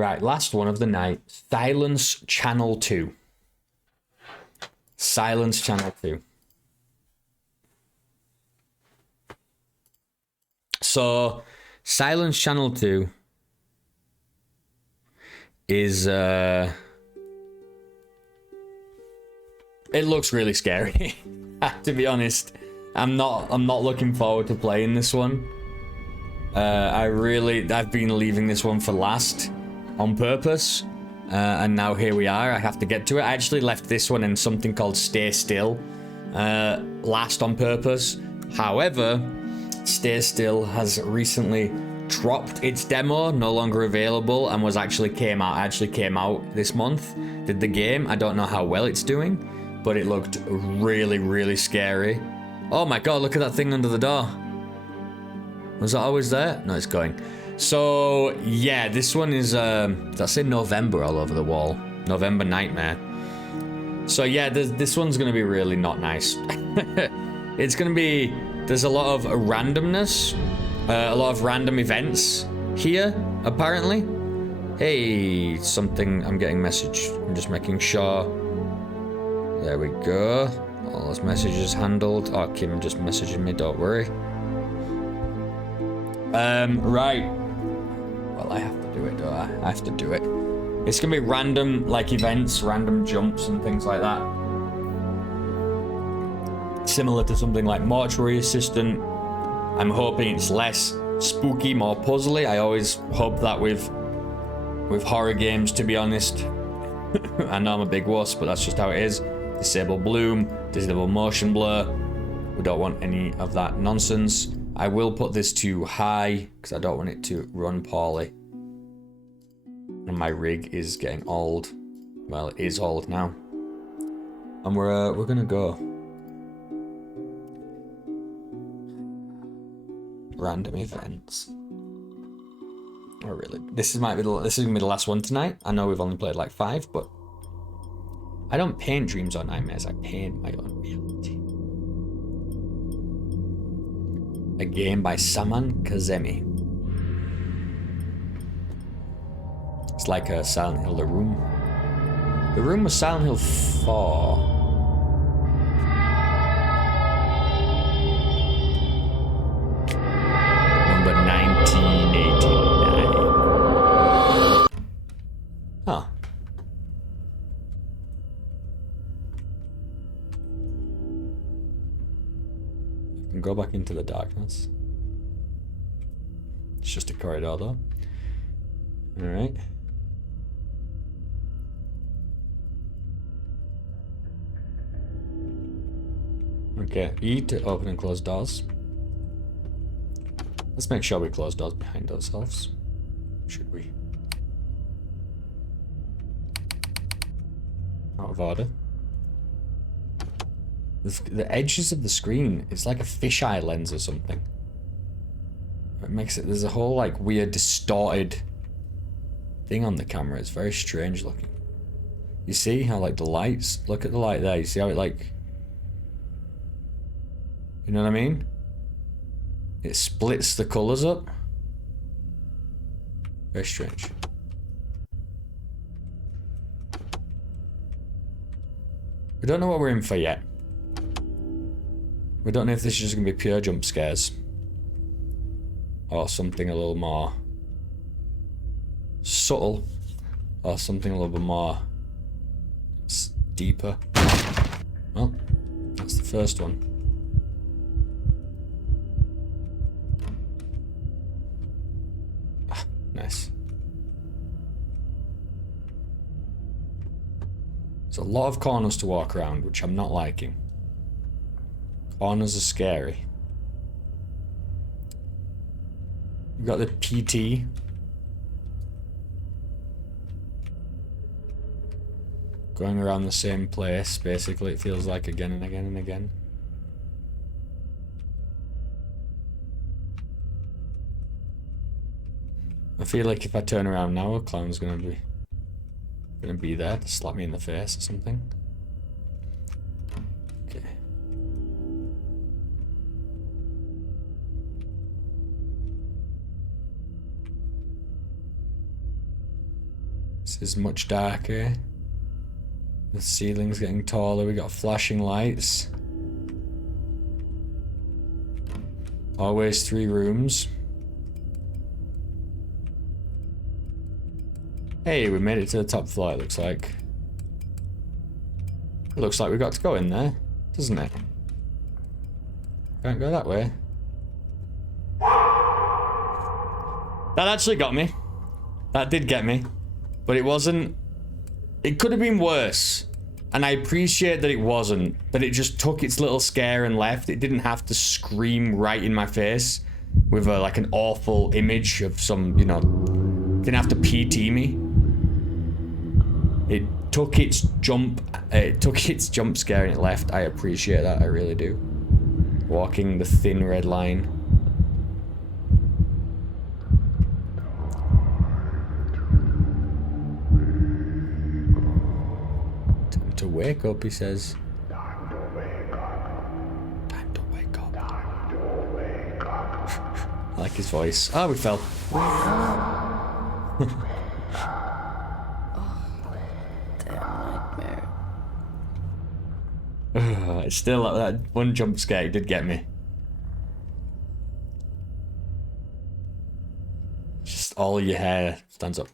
Right, last one of the night. Silence Channel 2. Silence Channel 2. So, Silence Channel 2 is it looks really scary. To be honest, I'm not looking forward to playing this one. I've been leaving this one for last on purpose, and now here we are. I have to get to it. I actually left this one and something called Stay Still last on purpose. However, Stay Still has recently dropped its demo, no longer available, and came out this month. Did the game. I don't know how well it's doing, but it looked really, really scary. Oh my god, look at that thing under the door. Was that always there? No, it's going. So, yeah, this one is, that's in November all over the wall. November Nightmare. So, yeah, this one's going to be really not nice. It's going to be, there's a lot of randomness, a lot of random events here, apparently. Hey, something, I'm getting message. I'm just making sure. There we go. All those messages handled. Oh, Kim just messaging me, don't worry. Right. Well, I have to do it, don't I? I have to do it. It's gonna be random, like, events, random jumps and things like that. Similar to something like Mortuary Assistant. I'm hoping it's less spooky, more puzzly. I always hope that with horror games, to be honest. I know I'm a big wuss, but that's just how it is. Disable bloom, disable motion blur. We don't want any of that nonsense. I will put this to high because I don't want it to run poorly. And my rig is getting old. Well, it is old now. And we're gonna go. Random events. Oh really? This is gonna be the last one tonight. I know we've only played like 5, but I don't paint dreams or nightmares. I paint my own reality. A game by Saman Kazemi. It's like a Silent Hill. The Room was Silent Hill 4. Number 1989. Huh. And go back into the darkness. It's just a corridor though. Alright. Okay, E to open and close doors. Let's make sure we close doors behind ourselves. Should we? Out of order. The edges of the screen, it's like a fisheye lens or something. It makes it, there's a whole like weird distorted thing on the camera. It's very strange looking. You see how like the lights, look at the light there. You see how it like, you know what I mean? It splits the colors up. Very strange. We don't know what we're in for yet. We don't know if this is just going to be pure jump scares. Or something a little more subtle. Or something a little bit more deeper. Well, that's the first one. Ah, nice. There's a lot of corners to walk around, which I'm not liking. Corners are scary. We've got the PT. Going around the same place, basically, it feels like again and again and again. I feel like if I turn around now, a clown's gonna be there to slap me in the face or something. Okay. This is much darker. The ceiling's getting taller. We got flashing lights. Always 3 rooms. Hey, we made it to the top floor, it looks like. It looks like we got to go in there, doesn't it? Can't go that way. That actually got me. That did get me. But it wasn't... It could have been worse. And I appreciate that it wasn't. That it just took its little scare and left. It didn't have to scream right in my face. With like an awful image of some, you know... Didn't have to PT me. It took its jump scare and it left. I appreciate that, I really do. Walking the thin red line. Time to wake up, he says. Time to wake up. Time to wake up. Time to wake up. I like his voice. Oh, we fell. It's still like that one jump scare did get me. Just all your hair stands up.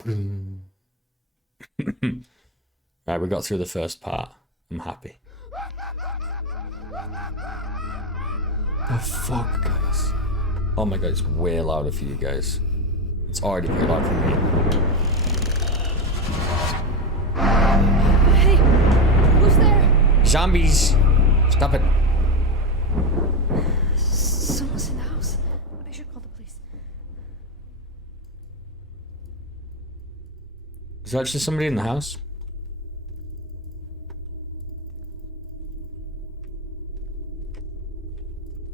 Right, we got through the first part. I'm happy. Oh fuck, guys. Oh my god, it's way louder for you guys. It's already pretty loud for me. Hey, who's there? Zombies! Stop it. Someone's in the house. I should call the police. Is there actually somebody in the house?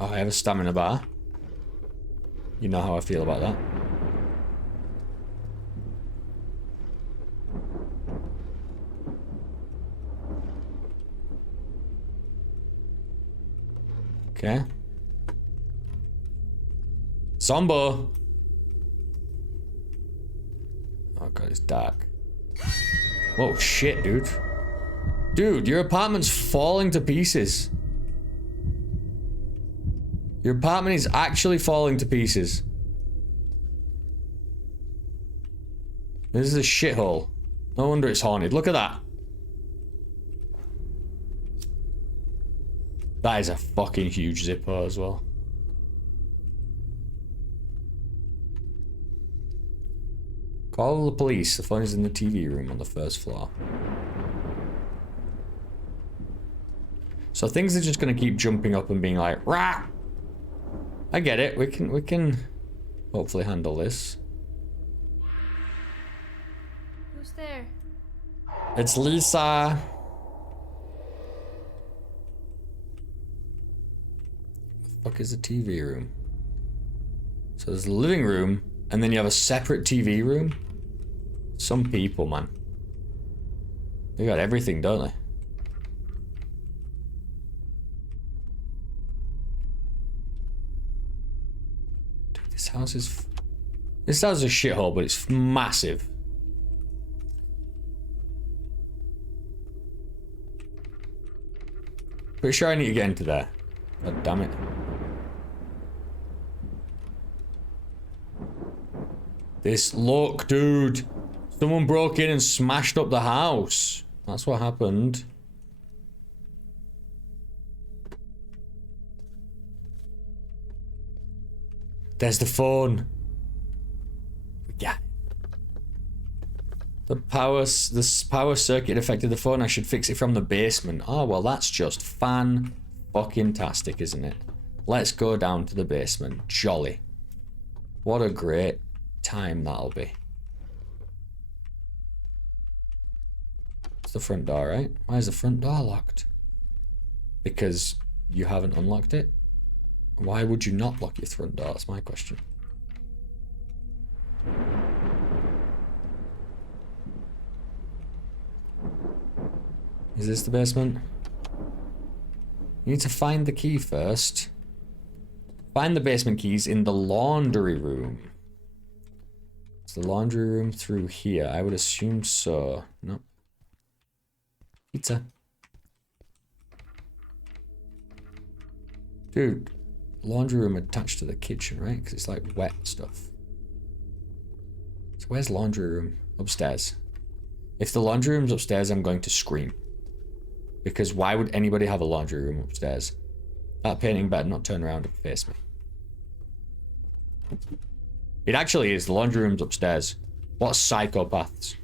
Oh, I have a stamina bar. You know how I feel about that. Okay. Zombo! Oh god, it's dark. Whoa, shit, dude. Dude, your apartment's falling to pieces. Your apartment is actually falling to pieces. This is a shithole. No wonder it's haunted. Look at that. That is a fucking huge Zippo as well. Call the police. The phone is in the TV room on the first floor. So things are just gonna keep jumping up and being like, rah! I get it. We can hopefully handle this. Who's there? It's Lisa. The fuck is the TV room? So there's the living room, and then you have a separate TV room. Some people, man. They got everything, don't they? Dude, this house is a shithole, but it's massive. Pretty sure I need to get into there. God damn it. This look, dude. Someone broke in and smashed up the house. That's what happened. There's the phone. We got it. The power circuit affected the phone. I should fix it from the basement. Oh, well, that's just fan-fucking-tastic, isn't it? Let's go down to the basement. Jolly. What a great time that'll be. It's the front door, right? Why is the front door locked? Because you haven't unlocked it? Why would you not lock your front door? That's my question. Is this the basement? You need to find the key first. Find the basement keys in the laundry room. Is the laundry room through here? I would assume so. No. Pizza. Dude, laundry room attached to the kitchen, right? Because it's like wet stuff. So where's laundry room? Upstairs. If the laundry room's upstairs, I'm going to scream. Because why would anybody have a laundry room upstairs? That painting better not turn around and face me. It actually is. The laundry room's upstairs. What psychopaths.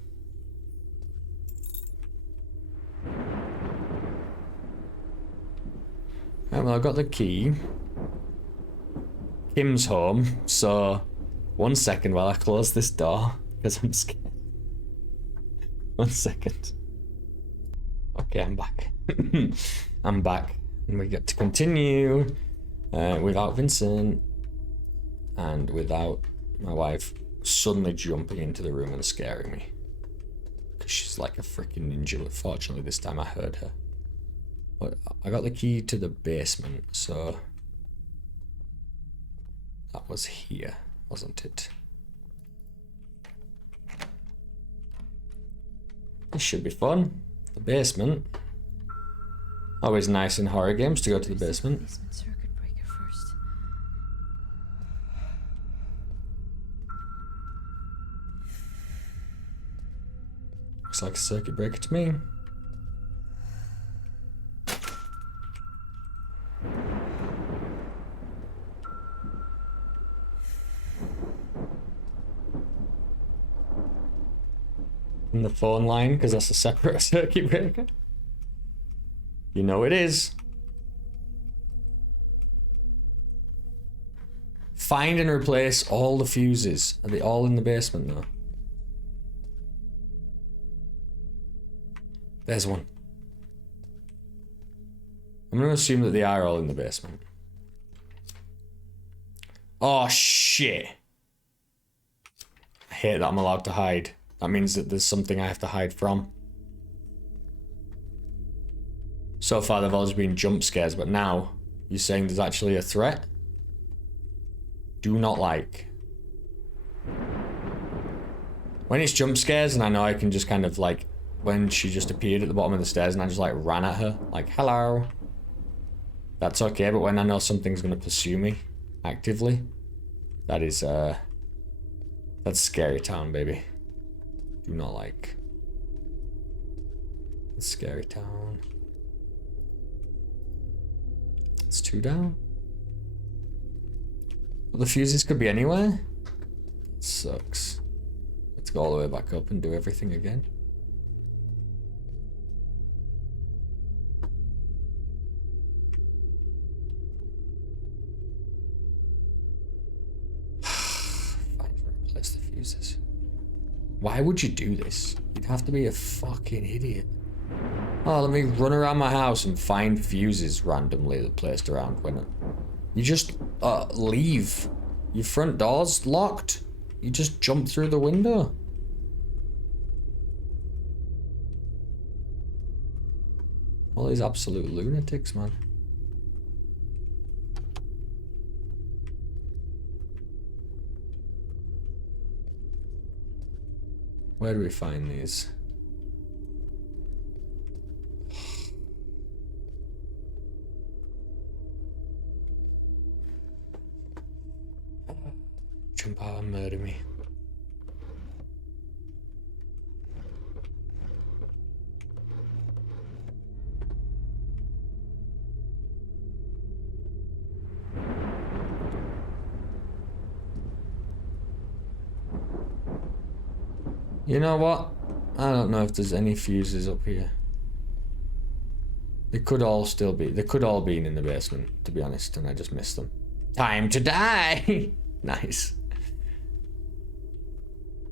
Right, well, I've got the key. Kim's home, so 1 second while I close this door, because I'm scared. 1 second. Okay, I'm back. I'm back. And we get to continue without Vincent and without my wife suddenly jumping into the room and scaring me. Because she's like a freaking ninja, but fortunately this time I heard her. But I got the key to the basement, so that was here, wasn't it? This should be fun. The basement. Always nice in horror games to go to the basement. Basement circuit breaker first. Looks like a circuit breaker to me. In the phone line, because that's a separate circuit breaker. You know it is. Find and replace all the fuses. Are they all in the basement though? There's one. I'm going to assume that they are all in the basement. Oh shit. I hate that I'm allowed to hide. That means that there's something I have to hide from. So far they've always been jump scares, but now you're saying there's actually a threat? Do not like. When it's jump scares and I know I can just kind of like, when she just appeared at the bottom of the stairs and I just like ran at her, like hello. That's okay, but when I know something's gonna pursue me actively, that is that's scary town, baby. Do not like. It's scary town. It's 2 down. Well, the fuses could be anywhere. It sucks. Let's go all the way back up and do everything again. Find and replace the fuses. Why would you do this? You'd have to be a fucking idiot. Oh, let me run around my house and find fuses randomly that placed around when you just leave. Your front door's locked. You just jump through the window. All these absolute lunatics, man. Where do we find these? Jump out and murder me. You know what? I don't know if there's any fuses up here. They could all still be. They could all be in the basement, to be honest, and I just missed them. Time to die! Nice.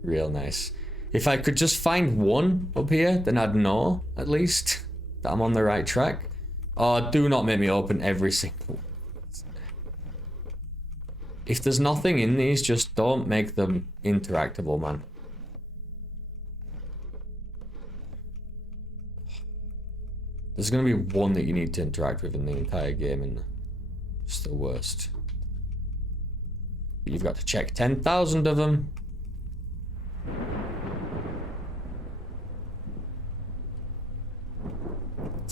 Real nice. If I could just find one up here, then I'd know, at least, that I'm on the right track. Oh, do not make me open every single one. If there's nothing in these, just don't make them interactable, man. There's gonna be one that you need to interact with in the entire game, and it's the worst. But you've got to check 10,000 of them.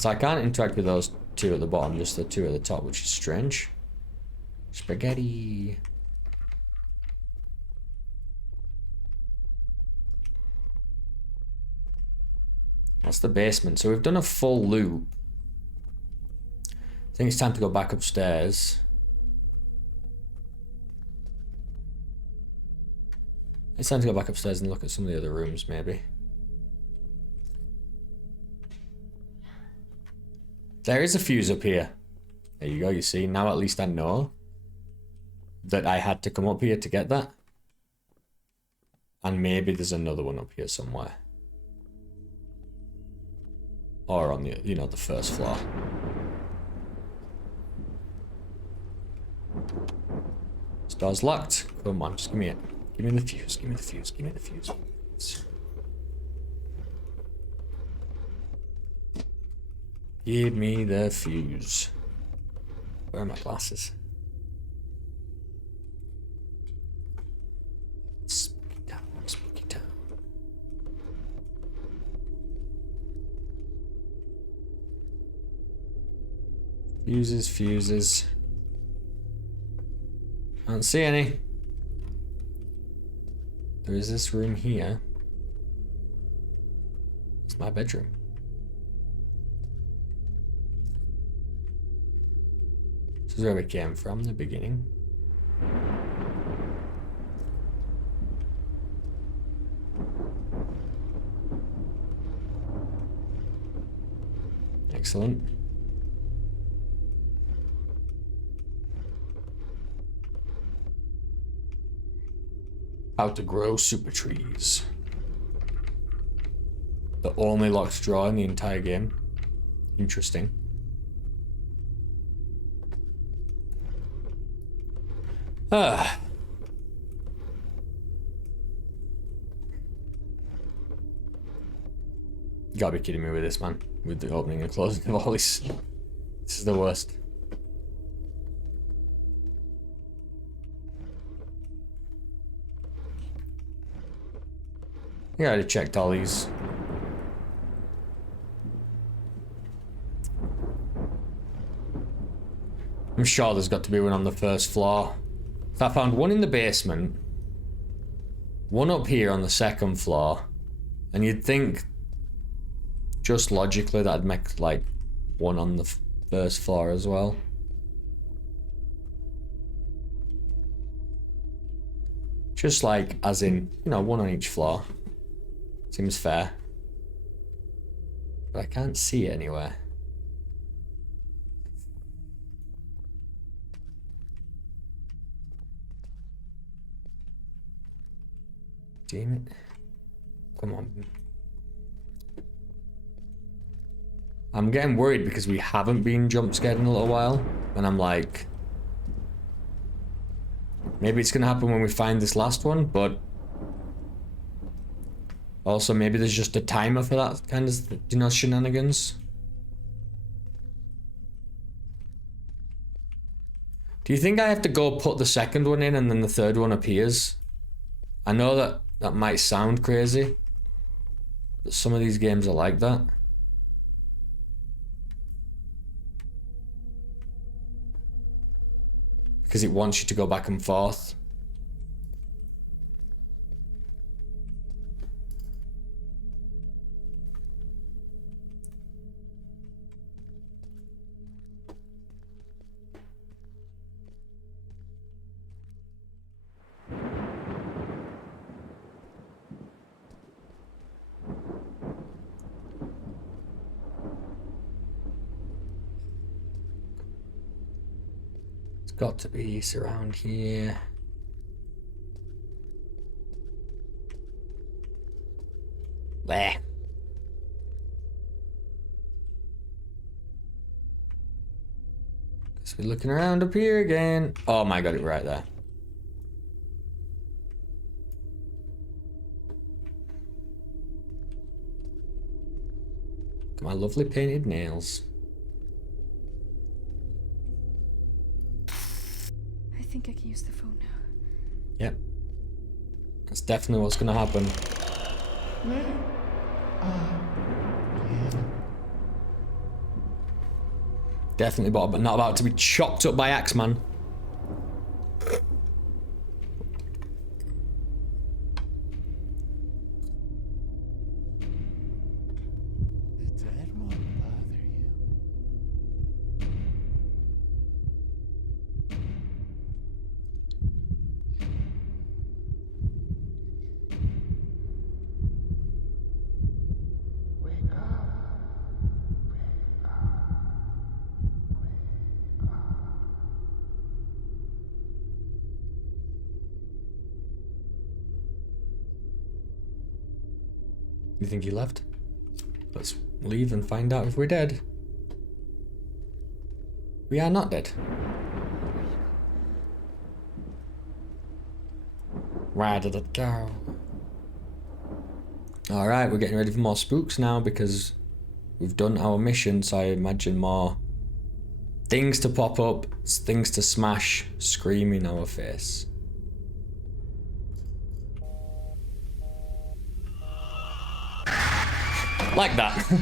So I can't interact with those two at the bottom, just the two at the top, which is strange. Spaghetti. That's the basement. So we've done a full loop. I think it's time to go back upstairs. It's time to go back upstairs and look at some of the other rooms, maybe. There is a fuse up here. There you go, you see. Now at least I know that I had to come up here to get that. And maybe there's another one up here somewhere. Or on the, you know, the first floor. This door's locked. Come on, just give me it. Give me the fuse, give me the fuse, give me the fuse. Give me the fuse. Where are my glasses? Spooky town, spooky town. Fuses, fuses. I don't see any. There is this room here. It's my bedroom. This is where we came from, the beginning. Excellent. How to grow super trees. The only locked drawer in the entire game. Interesting. Ah. You gotta be kidding me with this, man. With the opening and closing of all these. This is the worst. I already checked all these. I'm sure there's got to be one on the first floor. I found one in the basement, one up here on the second floor, and you'd think, just logically, that'd make like one on the first floor as well. Just like, as in, you know, one on each floor. Seems fair. But I can't see it anywhere. Damn it. Come on. I'm getting worried because we haven't been jump scared in a little while. And I'm like, maybe it's gonna happen when we find this last one, but also maybe there's just a timer for that kind of, you know, shenanigans. Do you think I have to go put the second one in and then the third one appears? I know that that might sound crazy, but some of these games are like that. Because it wants you to go back and forth. Got to be around here. There. Guess we're looking around up here again. Oh my god, it right there. Look at my lovely painted nails. I think I can use the phone now. Yep. That's definitely what's gonna happen. Definitely not about to be chopped up by Axeman. The dead won't bother you. Wake up. You think he left? Let's leave and find out if we're dead. We are not dead. Where did it go? Alright, we're getting ready for more spooks now because we've done our mission, so I imagine more things to pop up, things to smash, scream in our face. Like that. Oh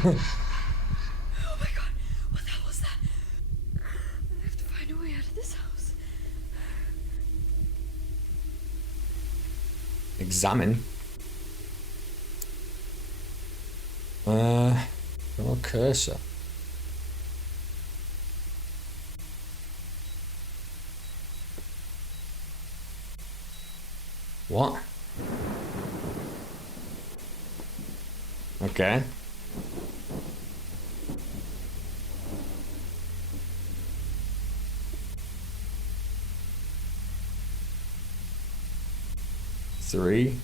my god, what the hell was that? I have to find a way out of this house. Examine. No cursor. What? Okay. Three.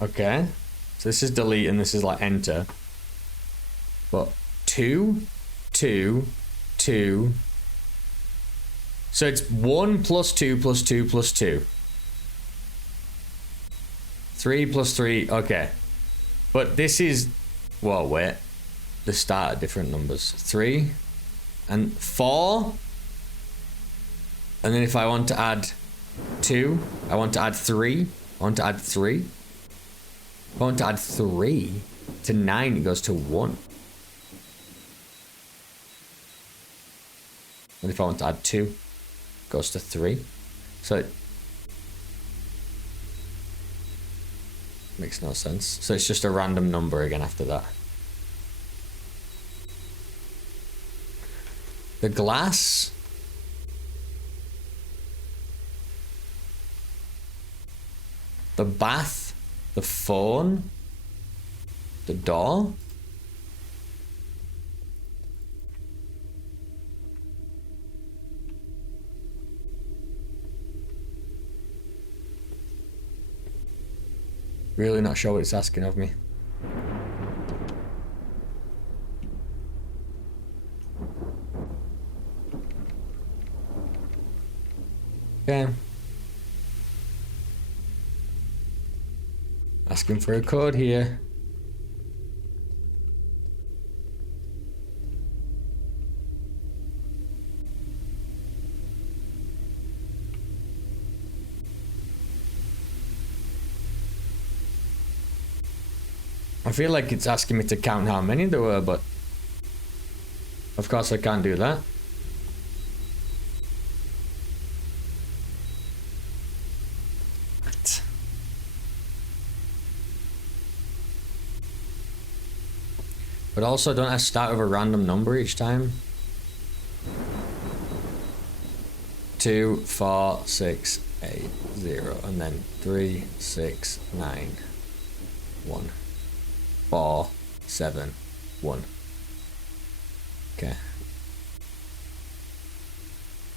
Okay. So this is delete and this is like enter. But 2, 2, 2. So it's 1 plus 2 plus 2 plus 2. 3 plus 3, okay. But this is, well, wait. The start at different numbers. 3 and 4. And then if I want to add 2, I want to add 3. I want to add 3. If I want to add 3 to 9, it goes to 1. And if I want to add 2, it goes to 3. So it makes no sense. So it's just a random number again after that. The glass. The bath. The phone. The door. Really not sure what it's asking of me. Okay. Asking for a code here. I feel like it's asking me to count how many there were, but of course I can't do that. What? But also, don't I start with a random number each time? 2, 4, 6, 8, 0, and then 3, 6, 9, 1. 4, 7, 1. Okay.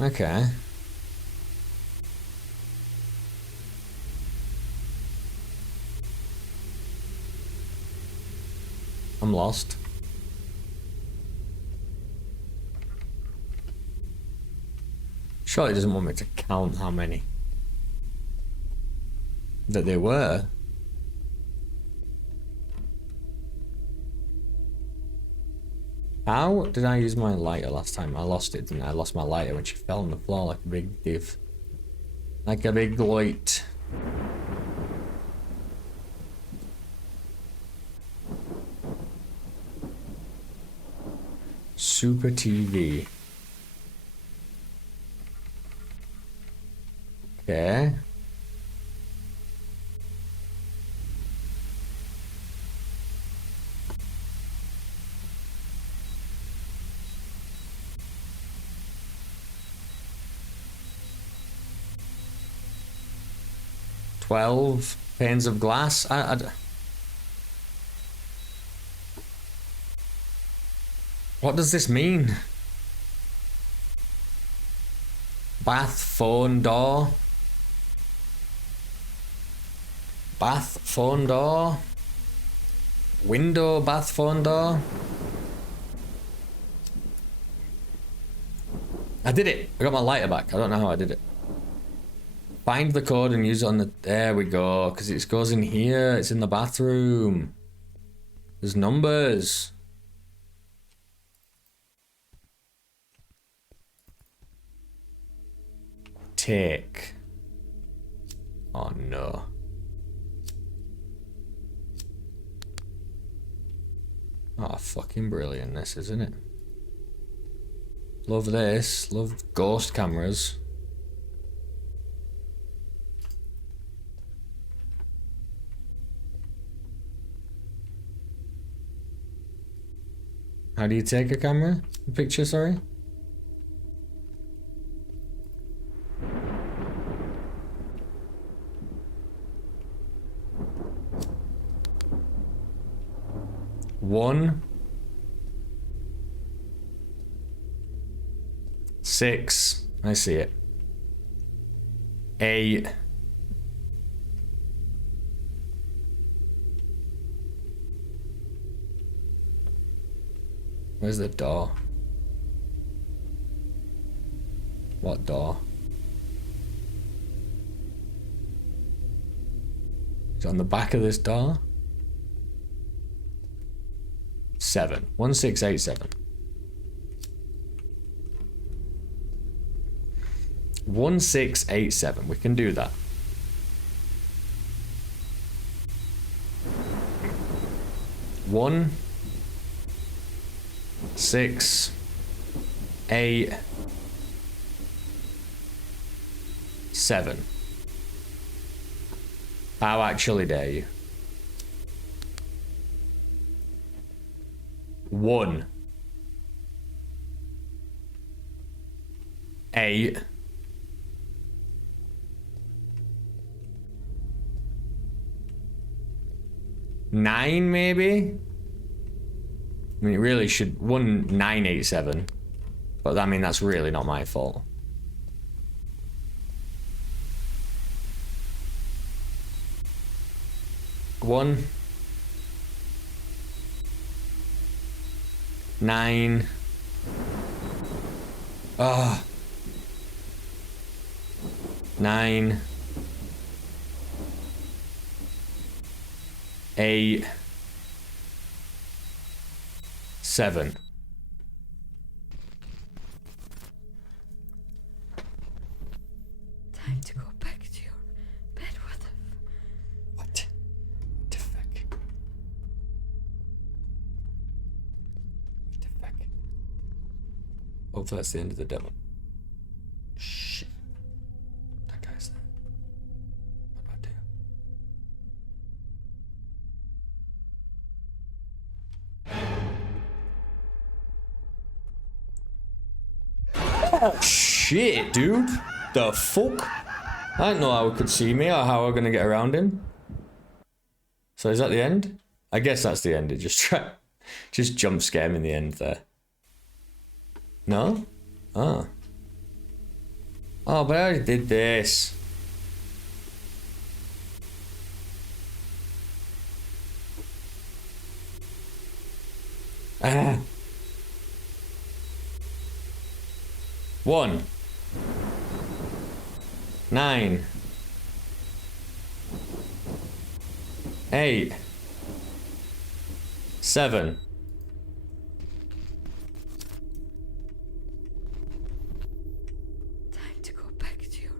Okay. I'm lost. Surely it doesn't want me to count how many that there were. How did I use my lighter last time? I lost it, didn't I? I lost my lighter when she fell on the floor like a big div. Like a big light. Super TV. Okay. $12 panes of glass. What does this mean? Bath phone door. Bath phone door. Window bath phone door. I did it. I got my lighter back. I don't know how I did it. Find the code and use it on the... There we go. Because it goes in here. It's in the bathroom. There's numbers. Take. Oh no. Oh, fucking brilliant this, isn't it? Love this. Love ghost cameras. How do you take a camera? A picture, sorry? One. 6. I see it. 8. Where's the door? What door? Is it on the back of this door? 7. 1687. 1687. We can do that. One, 6, 8, 7. How actually dare you? 1, 8, 9 maybe? I mean, it really should 1987, but I mean that's really not my fault. One, 9. Ah. 9, 8, 7. Time to go back to your bed. What the fuck? What the fuck? Hopefully that's the end of the demo. Shit. That guy's there. What about you? Shit, dude. The fuck? I didn't know how he could see me or how we're gonna get around him. So is that the end? I guess that's the end. It just jump scare him in the end there. No? Oh. Oh, but I already did this. Ah. 1, 9, 8, 7. Time to go back to your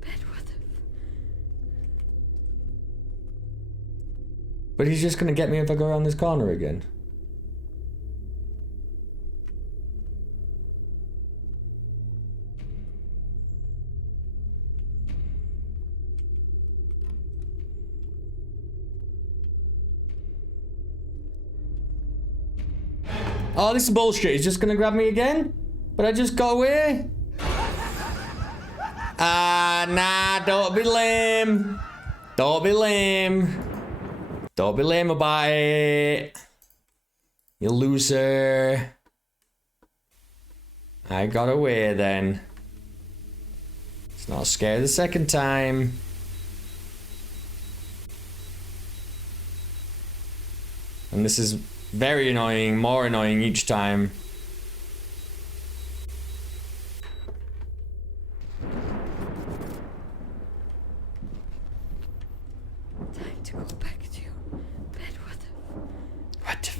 bed. But he's just gonna get me if I go around this corner again. Oh, this is bullshit. He's just gonna grab me again? But I just got away? Ah, nah, don't be lame. Don't be lame. Don't be lame about it. You loser. I got away then. It's not scary the second time. And this is very annoying, more annoying each time. Time to go back to your bed. What if? What if?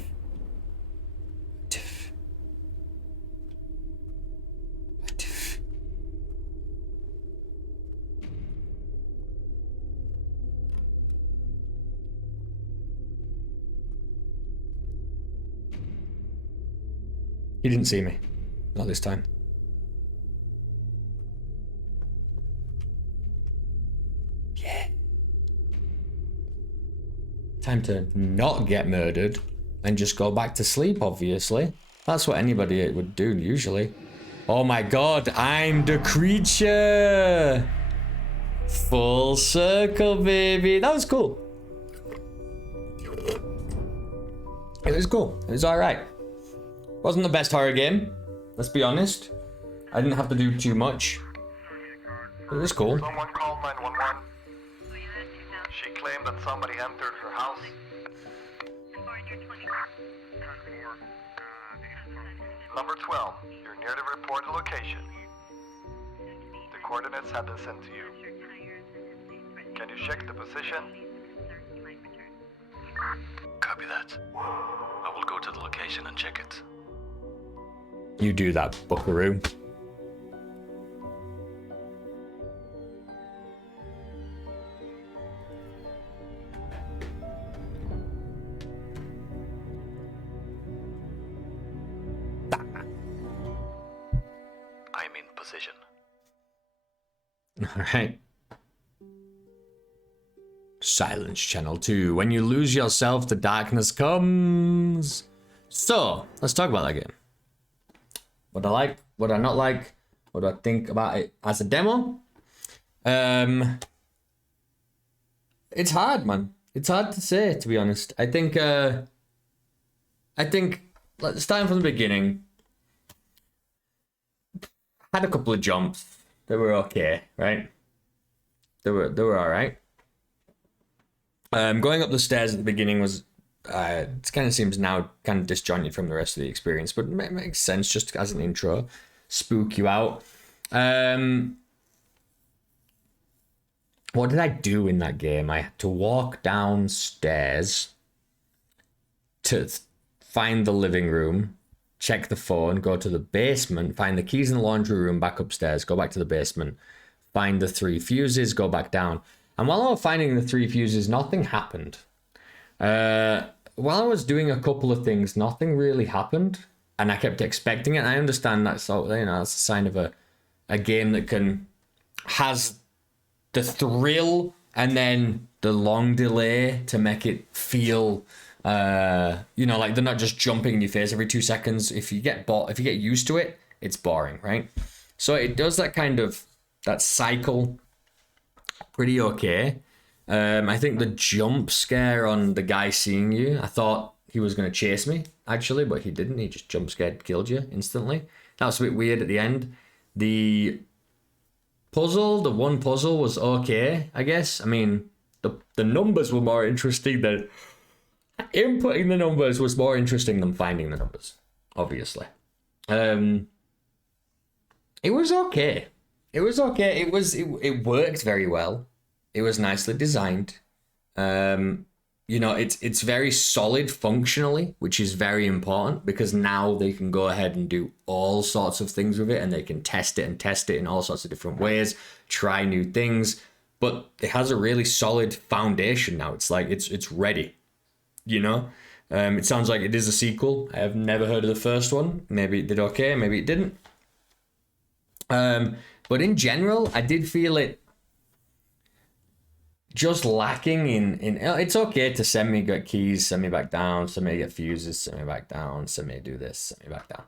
What if? He didn't see me. Not this time. Yeah. Time to not get murdered and just go back to sleep, obviously. That's what anybody would do usually. Oh my god, I'm the creature! Full circle, baby. That was cool. It was cool. It was alright. Wasn't the best horror game, let's be honest. I didn't have to do too much. It was cool. Someone called 911. She claimed that somebody entered her house. Number 12, you're near the reported location. The coordinates have been sent to you. Can you check the position? Copy that. I will go to the location and check it. You do that, buckaroo. I'm in position. Alright. Silence Channel 2. When you lose yourself, the darkness comes. So, let's talk about that game. What I like, what I not like, what I think about it as a demo. It's hard, man. It's hard to say, to be honest. I think, starting from the beginning, had a couple of jumps. They were okay, right? They were all right. Going up the stairs at the beginning was, it kind of seems now kind of disjointed from the rest of the experience, but it makes sense just as an intro, spook you out. What did I do in that game? I had to walk downstairs to find the living room, check the phone, go to the basement, find the keys in the laundry room, back upstairs, go back to the basement, find the 3 fuses, go back down. And while I was finding the 3 fuses, nothing happened. While I was doing a couple of things, nothing really happened. And I kept expecting it. I understand that's, that's a sign of a game that has the thrill and then the long delay to make it feel, like they're not just jumping in your face every 2 seconds. If you get used to it, it's boring, right? So it does that cycle pretty okay. I think the jump scare on the guy seeing you, I thought he was going to chase me, actually, but he didn't. He just jump scared, killed you instantly. That was a bit weird at the end. The one puzzle was okay, I guess. I mean, the numbers were more interesting than... Inputting the numbers was more interesting than finding the numbers, obviously. It was okay. It was okay. It worked very well. It was nicely designed. It's very solid functionally, which is very important because now they can go ahead and do all sorts of things with it, and they can test it in all sorts of different ways, try new things. But it has a really solid foundation now. It's like it's ready. It sounds like it is a sequel. I have never heard of the first one. Maybe it did okay, maybe it didn't. But in general, I did feel it. just lacking in it's okay to send me get keys, send me back down, send me get fuses, send me back down, send me do this, send me back down.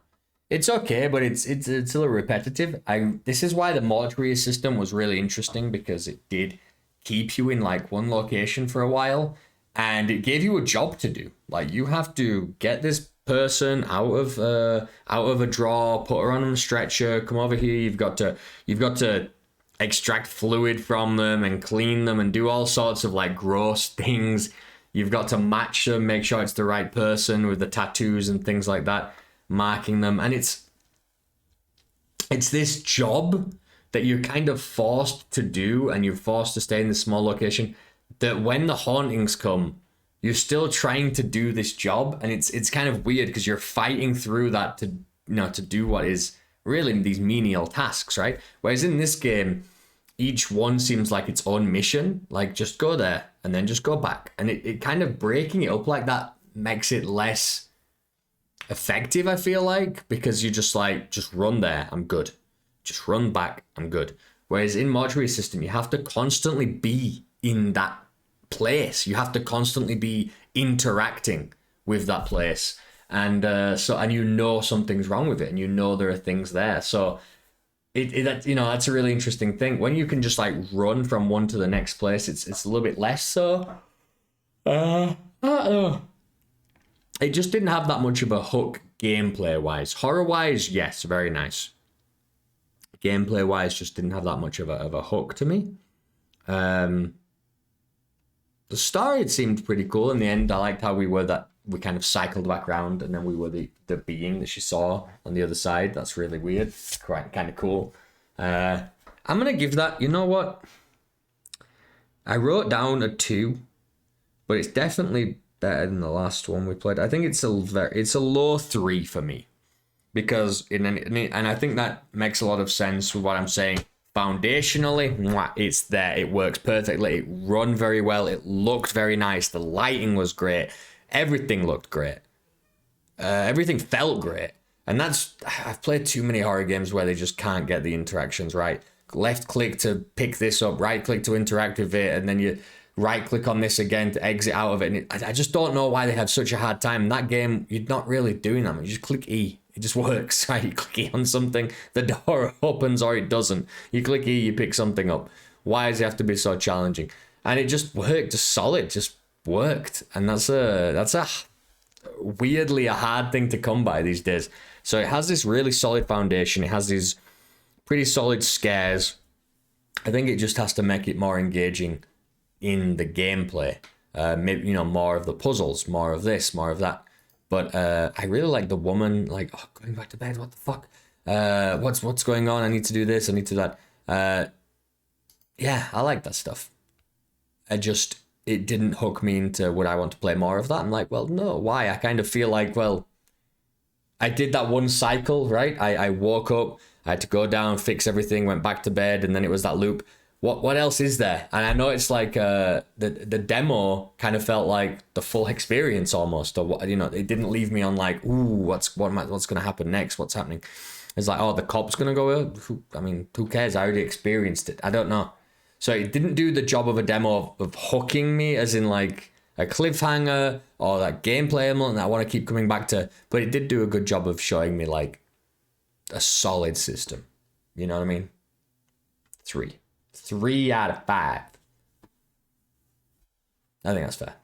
It's okay, but it's a little repetitive. This is why the mortuary system was really interesting, because it did keep you in like one location for a while, and it gave you a job to do. Like, you have to get this person out of a drawer, put her on a stretcher, come over here. You've got to extract fluid from them and clean them and do all sorts of like gross things. You've got to match them, make sure it's the right person with the tattoos and things like that, marking them. And it's this job that you're kind of forced to do, and you're forced to stay in this small location, that when the hauntings come, you're still trying to do this job. And it's kind of weird, because you're fighting through that to do what is really these menial tasks, right? Whereas in this game, each one seems like its own mission. Like, just go there and then just go back. And it kind of breaking it up like that makes it less effective, I feel like, because you just like, just run there, I'm good. Just run back, I'm good. Whereas in Mortuary Assistant, you have to constantly be in that place. You have to constantly be interacting with that place. And and you know something's wrong with it, and you know there are things there. So that's a really interesting thing. When you can just like run from one to the next place, it's a little bit less so. I don't know. It just didn't have that much of a hook gameplay wise. Horror wise, yes, very nice. Gameplay wise, just didn't have that much of a hook to me. The story, it seemed pretty cool. In the end, I liked how we kind of cycled back around, and then we were the being that she saw on the other side. That's really weird. Quite kind of cool. I'm gonna give that, you know what? I wrote down a 2, but it's definitely better than the last one we played. I think it's a low 3 for me, because and I think that makes a lot of sense with what I'm saying. Foundationally, it's there. It works perfectly. It run very well. It looked very nice. The lighting was great. Everything looked great. Everything felt great. And I've played too many horror games where they just can't get the interactions right. Left click to pick this up, right click to interact with it, and then you right click on this again to exit out of it. And I just don't know why they have such a hard time. In that game, you're not really doing that. You just click E. It just works, right? You click E on something, the door opens, or it doesn't. You click E, you pick something up. Why does it have to be so challenging? And it just worked, just solid, just worked. And that's a weirdly a hard thing to come by these days. So it has this really solid foundation. It has these pretty solid scares. I think it just has to make it more engaging in the gameplay. Maybe, more of the puzzles, more of this, more of that. But I really like the woman, like, oh, going back to bed, what the fuck? What's going on? I need to do this, I need to that. Yeah, I like that stuff. It didn't hook me into, would I want to play more of that? I'm like, well, no, why? I kind of feel like, well, I did that one cycle, right? I woke up, I had to go down, fix everything, went back to bed, and then it was that loop. What else is there? And I know it's like the demo kind of felt like the full experience almost, or what, it didn't leave me on like, ooh, what's gonna happen next? What's happening? It's like, oh, the cop's gonna go. Who cares? I already experienced it. I don't know. So it didn't do the job of a demo of hooking me, as in like a cliffhanger or that gameplay element that I want to keep coming back to. But it did do a good job of showing me like a solid system. You know what I mean? 3 out of 5. I think that's fair.